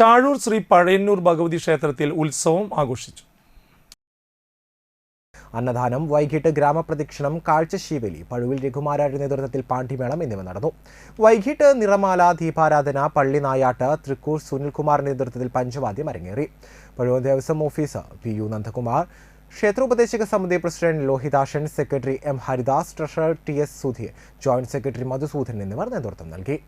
ചാഴൂർ ശ്രീ പഴയന്നൂർ ഭഗവതി ക്ഷേത്രത്തിൽ ഉത്സവം ആഘോഷിച്ചു. അന്നദാനം, വൈകിട്ട് ഗ്രാമപ്രദക്ഷിണം, കാഴ്ചശീവേലി, പഴുവിൽ രഘുമാരാരുടെ നേതൃത്വത്തിൽ പാണ്ഡിമേളം എന്നിവ നടന്നു. വൈകിട്ട് നിറമാല, ദീപാരാധന, പള്ളി നായാട്ട്, തൃക്കൂർ സുനിൽകുമാറിന്റെ നേതൃത്വത്തിൽ പഞ്ചവാദ്യം അരങ്ങേറി. പഴുവൂർ ദേവസ്വം ഓഫീസർ PU നന്ദകുമാർ, ക്ഷേത്രോപദേശക സമിതി president Lohithashan, secretary M Haridas, treasurer TS Sudheer, joint secretary Madhusoodan എന്നിവർ നേതൃത്വം നൽകി.